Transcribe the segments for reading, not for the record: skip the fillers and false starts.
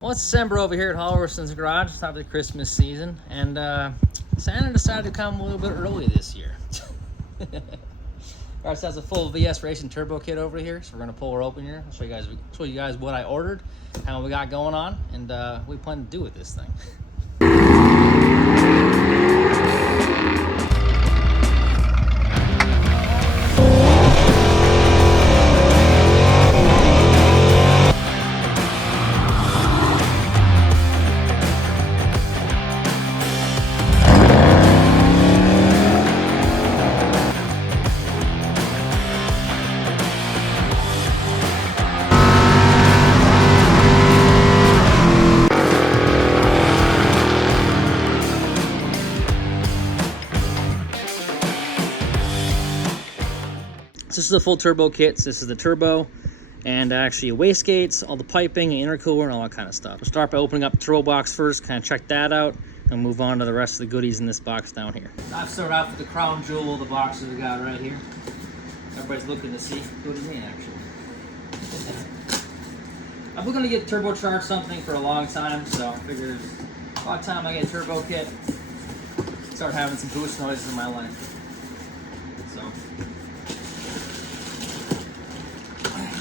Well, it's December over here at Halverson's Garage. It's top of the Christmas season, and Santa decided to come a little bit early this year. Alright, so that's a full VS Racing turbo kit over here. So we're gonna pull her open here. I'll show you guys what I ordered, and what we got going on, and what we plan to do with this thing. This is the full turbo kit. So this is the turbo and actually wastegates, all the piping, the intercooler, and all that kind of stuff. We'll start by opening up the turbo box first, kind of check that out, and move on to the rest of the goodies in this box down here. I've started out with the crown jewel of the boxes we got right here. Everybody's looking to see what it means actually. I've been going to get turbocharged something for a long time, so I figured about time I get a turbo kit, start having some boost noises in my life. So.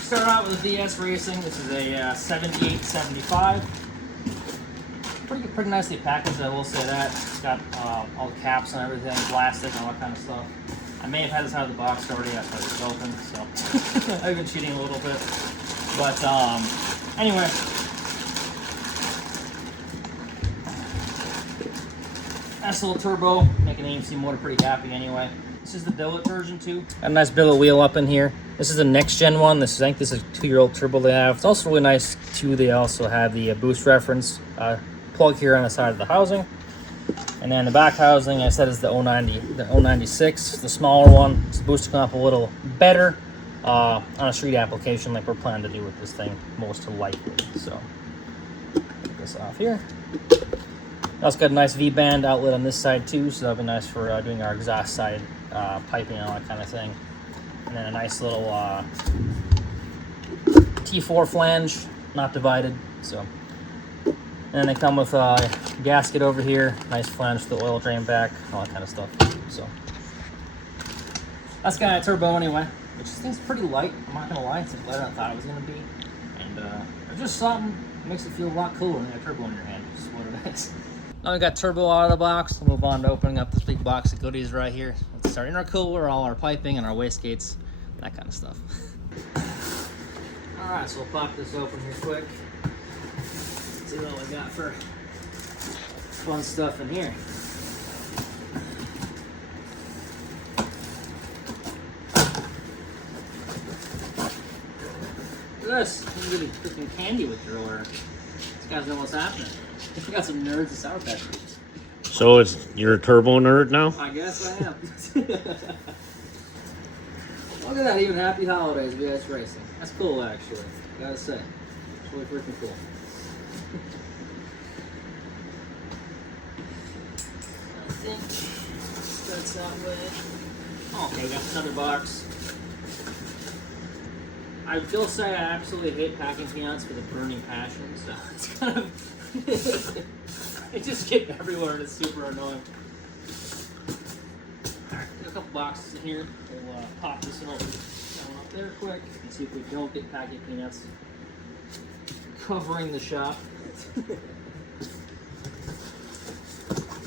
Start out with a VS Racing. This is a 7875. Pretty nicely packaged, I will say that. It's got all the caps and everything, plastic and all that kind of stuff. I may have had this out of the box already after it was open, so I've been cheating a little bit. But anyway. Nice little turbo, making AMC motor pretty happy anyway. This is the billet version too. Got a nice billet wheel up in here. This is the next gen one. I think this is a 2-year-old turbo they have. It's also really nice too. They also have the boost reference plug here on the side of the housing. And then the back housing, I said, is the 096, the smaller one. It's boosting up a little better on a street application like we're planning to do with this thing, most likely. So, get this off here. Also got a nice V-band outlet on this side too, so that'll be nice for doing our exhaust side piping and all that kind of thing. And then a nice little T4 flange, not divided. So, and then they come with a gasket over here, nice flange for the oil drain back, all that kind of stuff. So that's got a turbo anyway, which this thing's pretty light. I'm not gonna lie, it's lighter than I thought it was gonna be. And there's just something that makes it feel a lot cooler when you have a turbo in your hand, which is what it is. Now we got turbo out of the box. We'll move on to opening up this big box of goodies right here. It's our intercooler, all our piping, and our wastegates, that kind of stuff. All right, so we'll pop this open here quick. See what we got for fun stuff in here. Look at this. You can get freaking candy with your order. These guys know what's happening. We got some nerds and Sour Patch Kids. So you're a turbo nerd now? I guess I am. Look at that, even Happy Holidays, VS Racing. That's cool, actually. Gotta say. It's really freaking cool. I think that's that way. Oh, okay, we got another box. I will say I absolutely hate packing peanuts with a burning passion, so it's kind of... They just get everywhere and it's super annoying. Alright, got a couple boxes in here. We'll pop this one up there quick and see if we don't get packing peanuts covering the shop. A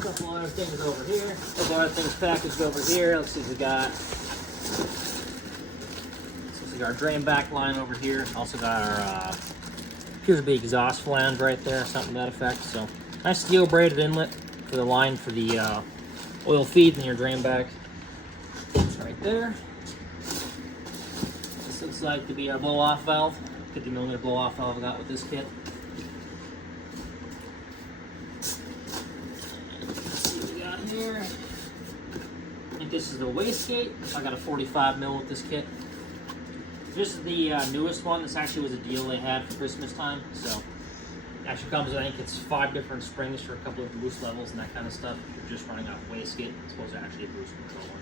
couple other things over here. A couple other things packaged over here. Let's see what we got. This is our drain back line over here. Also got our appears to be exhaust flange right there, something to that effect. So nice steel braided inlet for the line for the oil feed and your drain back. It's right there. This looks like to be our blow off valve. 50mm blow off valve I got with this kit. Let's see what we got here. I think this is the wastegate. I got a 45mm with this kit. This is the newest one. This actually was a deal they had for Christmas time. So it actually comes with, I think it's 5 different springs for a couple of boost levels and that kind of stuff. If you're just running off wastegate, it's supposed to actually boost controller.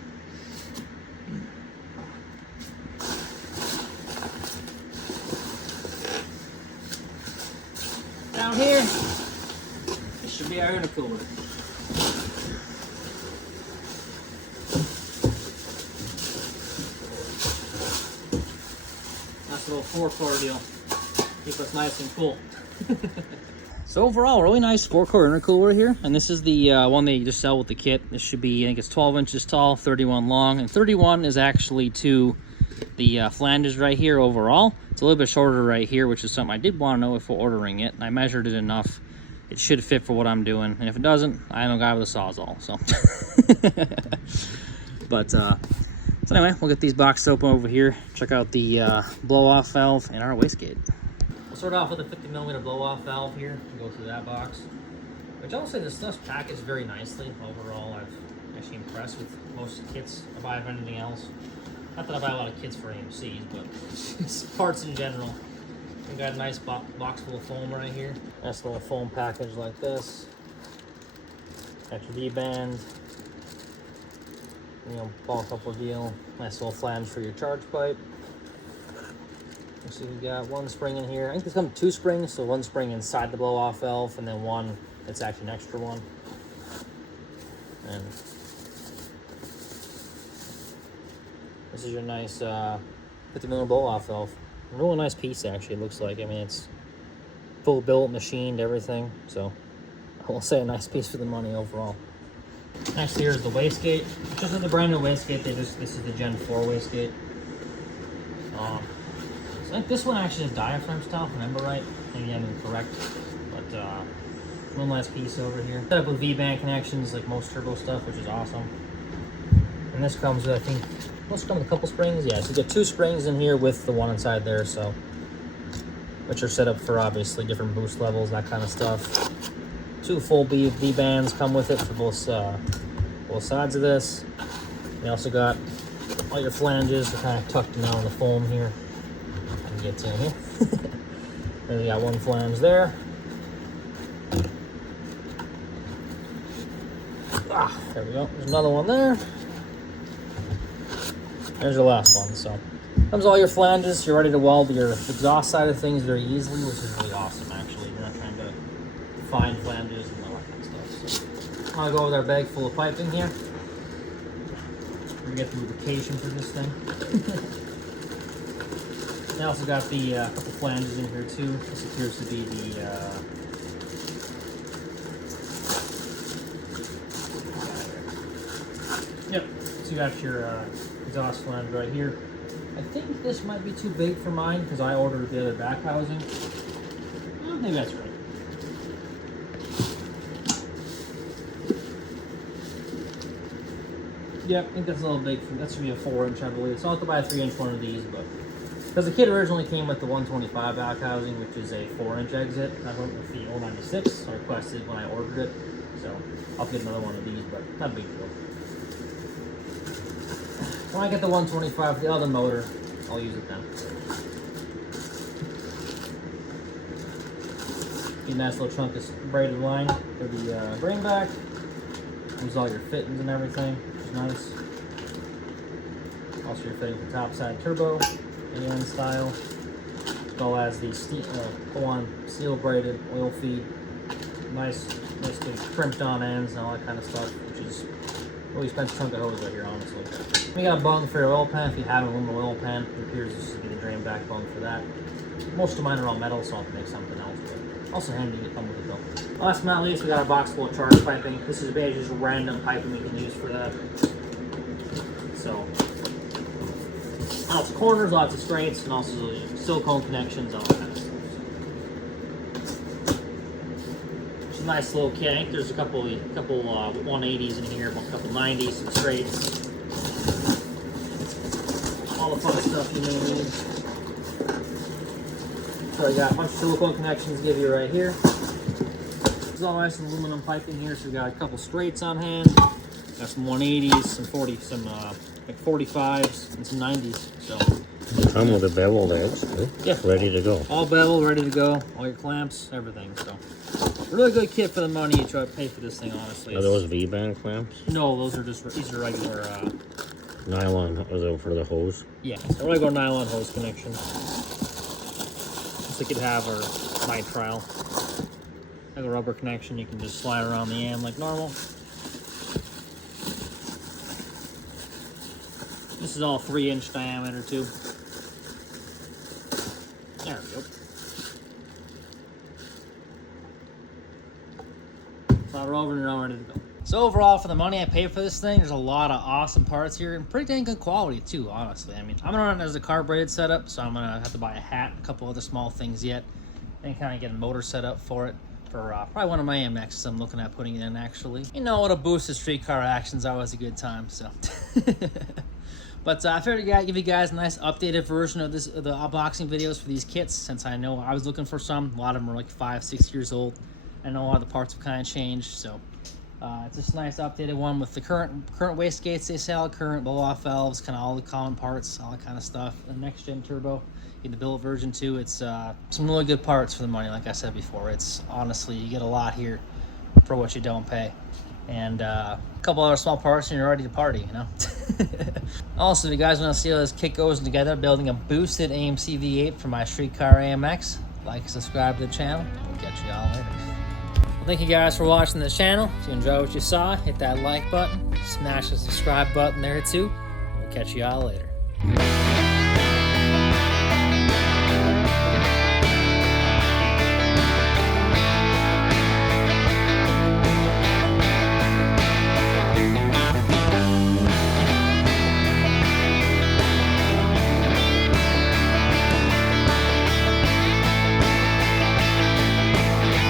Down here Okay. This should be our intercooler. Nice little 4-core deal. Keep us nice and cool. So overall, really nice 4-core intercooler here. And this is the one they just sell with the kit. This should be, I think it's 12 inches tall, 31 long. And 31 is actually to the flanges right here overall. It's a little bit shorter right here, which is something I did want to know before ordering it. And I measured it enough. It should fit for what I'm doing. And if it doesn't, I know a guy with a Sawzall. So, so anyway, we'll get these boxes open over here. Check out the blow-off valve and our wastegate. We'll start off with a 50mm blow-off valve here and go through that box. Which I'll say this stuff's packaged very nicely. Overall, I've actually impressed with most kits I buy of anything else. Not that I buy a lot of kits for AMCs, but parts in general. We got a nice box full of foam right here. Nice little foam package like this. Got your V-band. You know, ball coupler deal. Nice little flange for your charge pipe. So you got one spring in here. I think there's come 2 springs, so 1 spring inside the blow-off valve, and then one that's actually an extra one. And this is your nice 50mm blow-off valve. Really nice piece, actually, it looks like. I mean, it's full built, machined, everything. So I will say a nice piece for the money overall. Next here is the wastegate. This is the brand new wastegate. This is the Gen 4 wastegate. So I think this one actually is diaphragm style, if I remember right. Maybe I'm incorrect. But one last piece over here. Set up with V-band connections like most turbo stuff, which is awesome. And this comes with, I think, must come with a couple springs. Yeah, so you get 2 springs in here with the one inside there, so which are set up for obviously different boost levels, that kind of stuff. 2 full V-bands come with it for both sides of this. You also got all your flanges are kind of tucked now in the foam here. I can get to in here. Then you got 1 flange there. There we go. There's another one there. There's your last one. So comes all your flanges. You're ready to weld your exhaust side of things very easily, which is really awesome. Actually, you're not trying to find flanges and all that kind of stuff. So I'll go with our bag full of piping here. We're gonna get the lubrication for this thing. I also got the couple flanges in here too. This appears to be the yep. So you got your exhaust flange right here. I think this might be too big for mine because I ordered the other back housing. Maybe that's right. Yep, I think that's a little big. That's gonna be a 4-inch, I believe. So I'll have to buy a 3-inch one of these, but because the kit originally came with the 125 back housing, which is a 4-inch exit. I went with the 096, I requested when I ordered it. So I'll get another one of these, but not a big deal. When I get the 125, the other motor, I'll use it then. Get a nice little chunk of braided line for the brain back. Use all your fittings and everything, which is nice. Also, you're fitting the top side turbo, AN style, as well as the steel braided oil feed. Nice good crimped on ends and all that kind of stuff, which is really expensive chunk of hose right here, honestly. We got a bung for your oil pan. If you have an aluminum oil pan, it appears this would be the drain back bung for that. Most of mine are all metal, so I'll have to make something else, but also handy to come with it though. Last but not least, we got a box full of charge piping. This is basically just random piping we can use for that. So, lots of corners, lots of straights, and also silicone connections, all that kind of stuff. It's a nice little kit. I think there's a couple 180s in here, a couple 90s, some straights. All the fun stuff you may need. So I got a bunch of silicone connections to give you right here. There's all nice aluminum piping here, so we got a couple straights on hand. Got some 180s, some like 45s, and some 90s. So come with a beveled edge, yeah, ready to go. All bevel, ready to go. All your clamps, everything. So really good kit for the money you try to pay for this thing. Honestly, are those V-band clamps? No, these are regular nylon. Was it for the hose? Yeah, a regular nylon hose connection. Just like you'd have or nitrile. Has a rubber connection. You can just slide around the AM like normal. This is all 3-inch diameter too. There we go. Solder over and now ready to go. So overall, for the money I paid for this thing, there's a lot of awesome parts here and pretty dang good quality too, honestly. I mean, I'm gonna run it as a carbureted setup, so I'm gonna have to buy a hat, a couple other small things yet, and kind of get a motor set up for it. For probably one of my AMXs I'm looking at putting it in, actually. You know, it'll boost the street car action's always a good time, so. But I figured I'd give you guys a nice updated version of the unboxing videos for these kits, since I know I was looking for some. A lot of them are like 5-6 years old. I know a lot of the parts have kind of changed, so it's just a nice updated one with the current wastegates they sell, current blow-off valves, kind of all the common parts, all that kind of stuff. The next gen turbo in the billet version too. It's some really good parts for the money. Like I said before, it's honestly, you get a lot here for what you don't pay, and a couple other small parts and you're ready to party, you know. Also, if you guys want to see how this kit goes together, building a boosted AMC V8 for my street car AMX, like and subscribe to the channel. We'll catch you all later. Well, thank you guys for watching this channel. If you enjoyed what you saw, hit that like button, smash the subscribe button there too. We'll catch you all later.